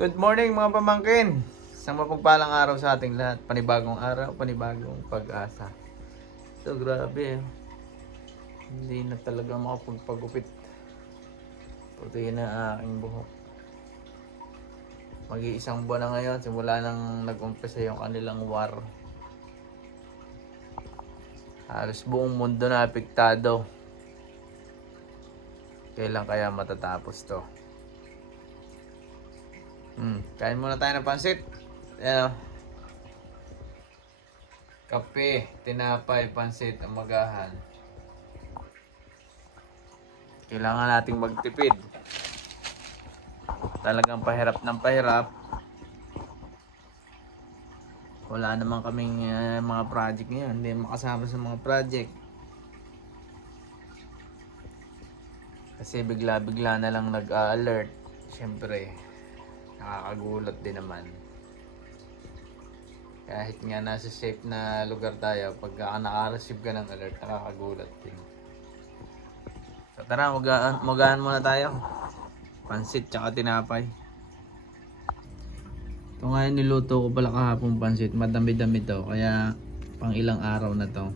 Good morning mga pamangkin. Isang mapagpalang araw sa ating lahat. Panibagong araw, panibagong pag-asa. So grabe eh. Hindi na talaga makapagpagupit. Puti na aking buhok. Mag-iisang buwan na ngayon simula nang nag-umpisa yung kanilang war. Halos buong mundo na apektado. Kailan kaya matatapos to? Kain muna tayo ng pansit. Ayan o. Kape, tinapay, pansit, amagahan. Kailangan nating magtipid. Talagang pahirap ng pahirap. Wala naman kaming mga project ngayon. Hindi makasama sa mga project. Kasi bigla-bigla na lang nag-alert. Siyempre, nakakagulat din naman. Kahit nga nasa safe na lugar tayo, pagka naka-receive ka ng alert, nakakagulat din. So tara, magahan muna tayo. Pansit tsaka tinapay. Ito nga yung niluto ko pala kahapong pansit. Madami-dami to, kaya pang ilang araw na to.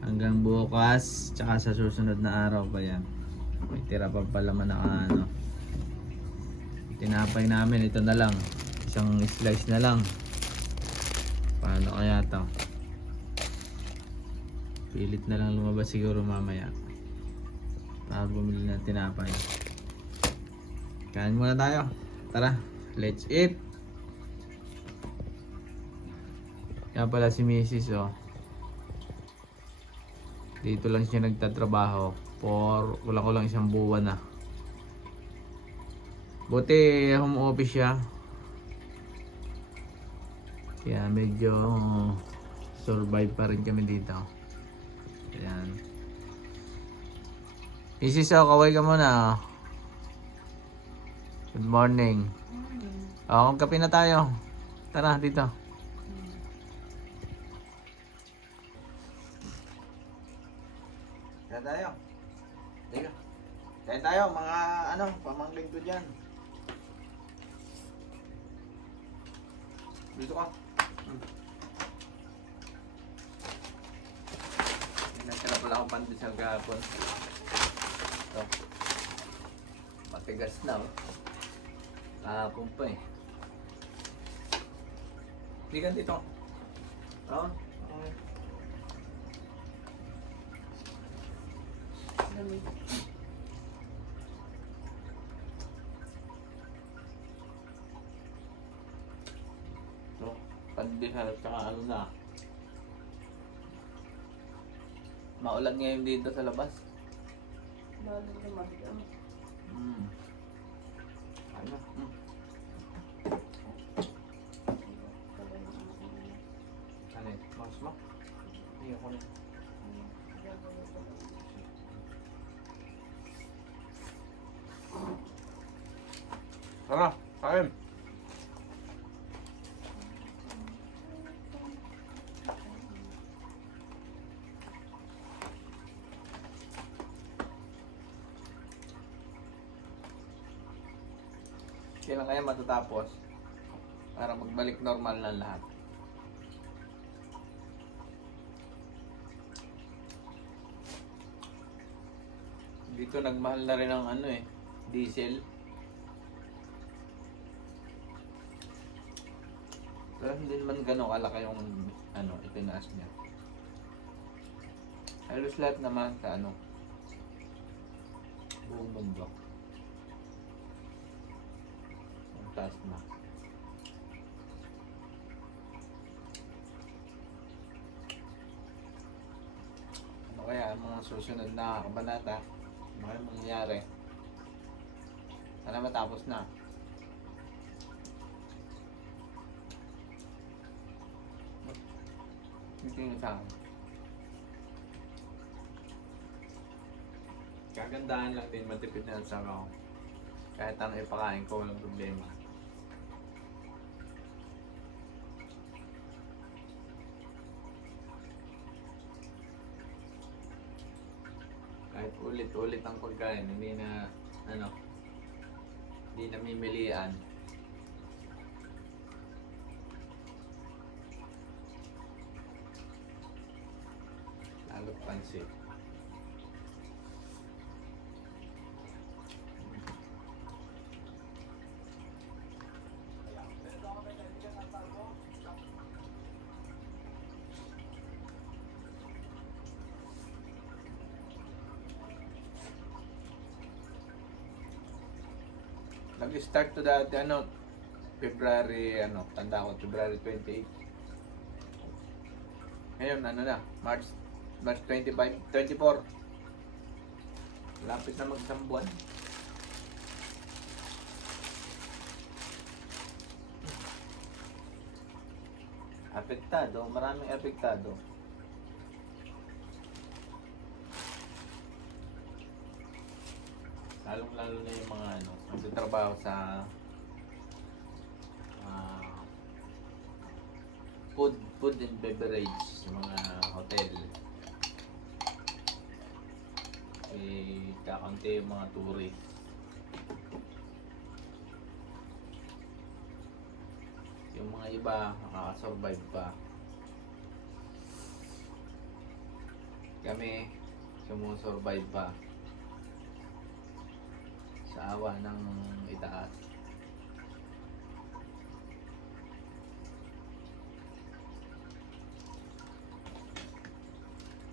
Hanggang bukas, tsaka sa susunod na araw pa yan. May tira pa pala man na ano. Tinapay namin, ito na lang. Isang slice na lang. Paano kaya to? Pilit na lang lumabas siguro mamaya para bumili ng tinapay. Kain muna tayo. Tara, let's eat. Kaya pala si Mrs. oh. Dito lang siya nagtatrabaho for kulang isang buwan na. Buti home office siya. Kaya medyo survive pa rin kami dito. Ayan. Isis, kaway ka muna. Good morning. Kape na tayo. Tara, dito. Kaya tayo. Teka. Kaya tayo, mga pamangling ko dyan. Dito ka. Nagkala pala akong pandesal kahapon. Ito. Matigas na oh. Kahapon pa eh. Hindi ka dito. Oo. Okay. So, pandesal at saka ano na. Maulan ngayon dito sa labas. Bago naman ito. Ano? Ano yun? Mouse mo? Hindi ako na. Tara, kain! Kailan kaya matatapos para magbalik normal na lahat? Dito nagmahal na rin ang diesel. Pero hindi naman gano'ng kalaki yung itinaas niya. Halos lahat naman sa buong mundo. Taas na. Ano kaya ang mga susunod na kabanata? Ano kaya mangyayari? Sana matapos na. Hindi sa akin. Kagandahan lang din matipid na sa ako. Kahit ano ipakain ko, walang problema. Kahit ulit-ulit ang pagkain, hindi na Hindi namimilian. Lalo pansit. Nag-start to dati February tanda ko February 28. Ngayon na, March 25, 24. Lapit na mag-isang buwan. Apektado, maraming apektado. Lalong-lalo na yung mga nagtatrabaho sa food and beverage sa mga hotel. Kakaunti yung mga tourist. Yung mga iba makakasurvive pa. Kami sumusurvive pa sa awa ng itaas.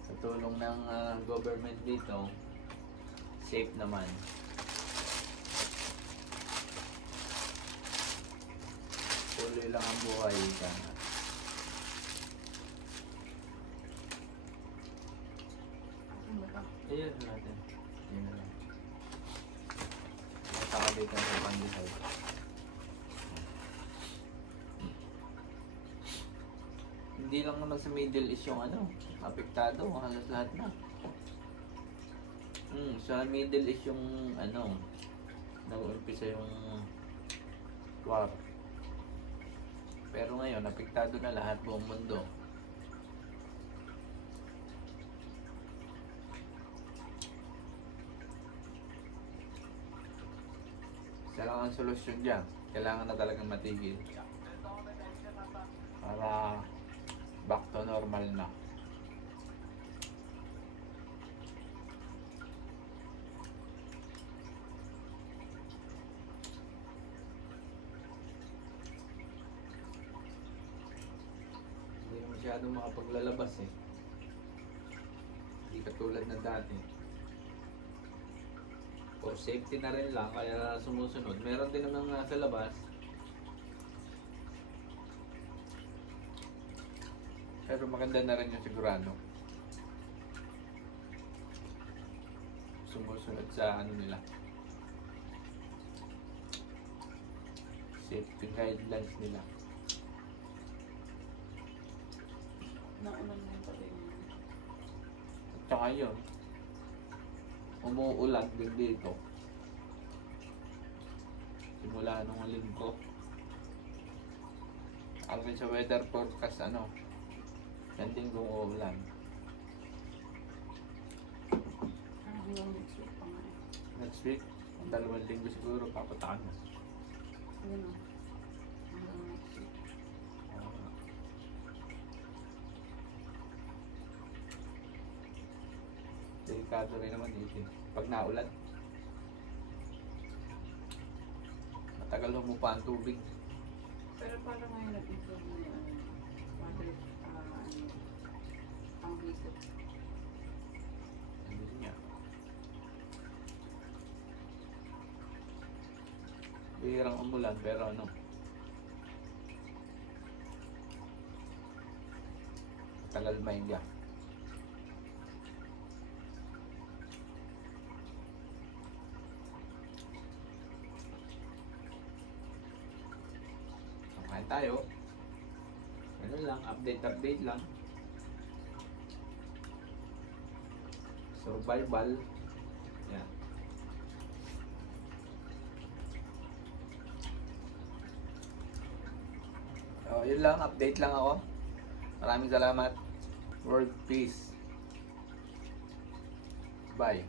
Sa tulong ng government dito, safe naman. Tuloy lang ang buhay sana. Ayan natin. Ayan na lang. Nakakabit ang sa pandesal. Hindi lang naman sa Middle East yung apektado. Halos lahat na. Sa Middle East yung nag-umpisa yung war. Pero ngayon, apektado na lahat buong mundo. Isa lang ang solusyon dyan. Kailangan na talagang matigil. Para back to normal na. Hindi na masyadong makapaglalabas eh. Hindi katulad na dati. For safety na rin lang, kaya sumusunod. Meron din naman sa labas. Pero maganda na rin yung sigurado. Sumusunod sa nila. Safety guidelines nila. Naulan mo yung pati niya. At saka yun, umuulan din dito. Simula nung linggo. Alam sa weather forecast yan din kung uulan. Hanggang next week pa nga eh. Next week, 2 linggo siguro papatakan na. Ayun o. Hanggang next week. Delikado rin naman dito. Pag naulan, matagal humupa ang tubig. Pero parang ngayon nag-improve na yung water ang visit. Hindi niya. Bihirang umulan pero tagal mainga. Kain tayo. Ano lang, update lang. Survival. Yan. Yun lang, update lang ako. Maraming salamat. World peace. Bye.